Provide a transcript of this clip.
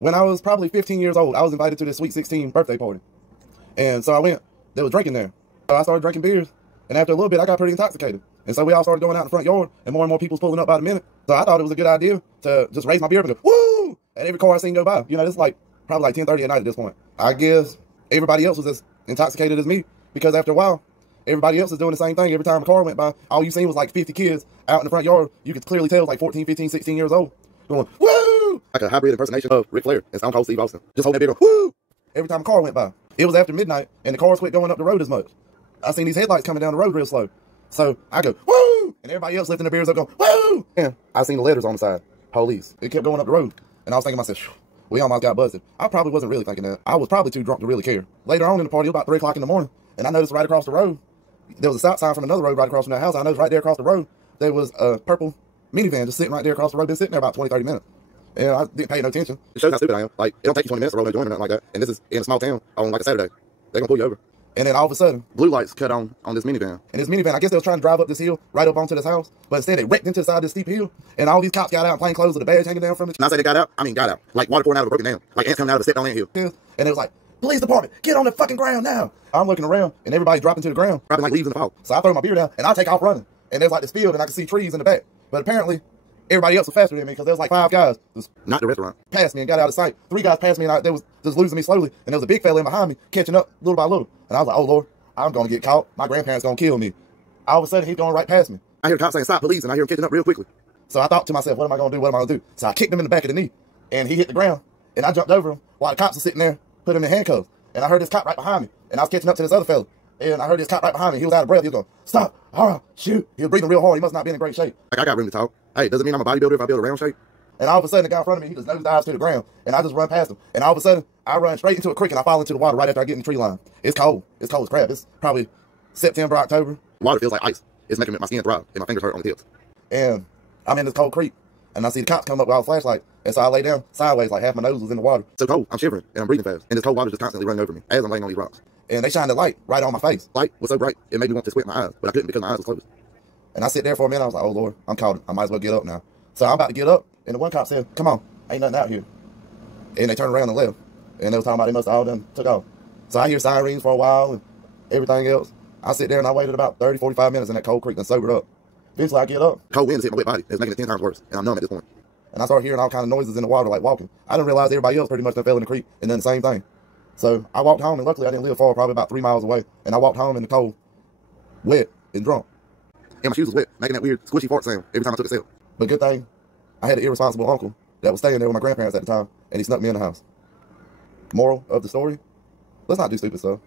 When I was probably 15 years old, I was invited to this Sweet 16 birthday party. And so I went. There was drinking there. So I started drinking beers. And after a little bit, I got pretty intoxicated. And so we all started going out in the front yard, and more people was pulling up by the minute. So I thought it was a good idea to just raise my beer up and go, woo! And every car I seen go by. You know, this is like probably like 10:30 at night at this point. I guess everybody else was as intoxicated as me, because after a while, everybody else was doing the same thing. Every time a car went by, all you seen was like 50 kids out in the front yard. You could clearly tell it was like 14, 15, 16 years old. Going, woo! Like a hybrid impersonation of Ric Flair and Stone Cold Steve Austin. Just holding that beer going, woo! Every time a car went by. It was after midnight, and the cars quit going up the road as much. I seen these headlights coming down the road real slow. So I go, woo! And everybody else lifting their beers up going, woo! And I seen the letters on the side. Police. It kept going up the road. And I was thinking to myself, we almost got busted. I probably wasn't really thinking that. I was probably too drunk to really care. Later on in the party, it was about 3 o'clock in the morning, and I noticed right across the road, there was a stop sign from another road right across from that house. I noticed right there across the road, there was a purple minivan just sitting right there across the road. Been sitting there about 20, 30 minutes. And I didn't pay no attention. It shows how stupid I am. Like, it don't take you 20 minutes to roll no joint or nothing like that. And this is in a small town on like a Saturday. They're gonna pull you over. And then all of a sudden, blue lights cut on this minivan. And this minivan, I guess they was trying to drive up this hill, right up onto this house. But instead, they wrecked into the side of this steep hill. And all these cops got out in plain clothes with a badge hanging down from it. And I say they got out, I mean got out. Like water pouring out of a broken dam. Like ants coming out of a step on hill. And it was like, police department, get on the fucking ground now. I'm looking around, and everybody's dropping to the ground, dropping like leaves in the fall. So I throw my beer down, and I take off running. And there's like this field, and I can see trees in the back. But apparently, everybody else was faster than me, because there was like 5 guys, just not the restaurant, passed me and got out of sight. 3 guys passed me, and they was just losing me slowly. And there was a big fella in behind me, catching up little by little. And I was like, oh Lord, I'm gonna get caught. My grandparents gonna kill me. All of a sudden, he's going right past me. I hear the cop saying, stop, police, and I hear him catching up real quickly. So I thought to myself, what am I gonna do? What am I gonna do? So I kicked him in the back of the knee, and he hit the ground. And I jumped over him while the cops were sitting there, put him in handcuffs. And I heard this cop right behind me, and I was catching up to this other fella. And I heard this cop right behind me. He was out of breath. He was going, stop, shoot. He was breathing real hard. He must not be in great shape. Like, I got room to talk. Hey, does it mean I'm a bodybuilder if I build a round shape? And all of a sudden, the guy in front of me, he just nosedives to the ground. And I just run past him. And all of a sudden, I run straight into a creek, and I fall into the water right after I get in the tree line. It's cold. It's cold as crap. It's probably September, October. Water feels like ice. It's making my skin throb, and my fingers hurt on the tips. And I'm in this cold creek, and I see the cops come up with a flashlight. And so I lay down sideways, like half my nose was in the water. So cold, I'm shivering, and I'm breathing fast. And this cold water just constantly running over me as I'm laying on these rocks. And they shined the light right on my face. Light was so bright, it made me want to squint my eyes, but I couldn't because my eyes was closed. And I sit there for a minute, I was like, oh Lord, I'm caught. I might as well get up now. So I'm about to get up, and the one cop said, come on, ain't nothing out here. And they turned around and left. And they was talking about they must have all done took off. So I hear sirens for a while and everything else. I sit there and I waited about 30, 45 minutes in that cold creek and sobered up. Eventually I get up. Cold wind hit my wet body. It's making it 10 times worse. And I'm numb at this point. And I start hearing all kind of noises in the water, like walking. I didn't realize everybody else pretty much done fell in the creek and done the same thing. So I walked home, and luckily I didn't live far, probably about 3 miles away. And I walked home in the cold, wet and drunk. And my shoes was wet, making that weird squishy fart sound every time I took a sip. But good thing, I had an irresponsible uncle that was staying there with my grandparents at the time, and he snuck me in the house. Moral of the story, let's not do stupid stuff.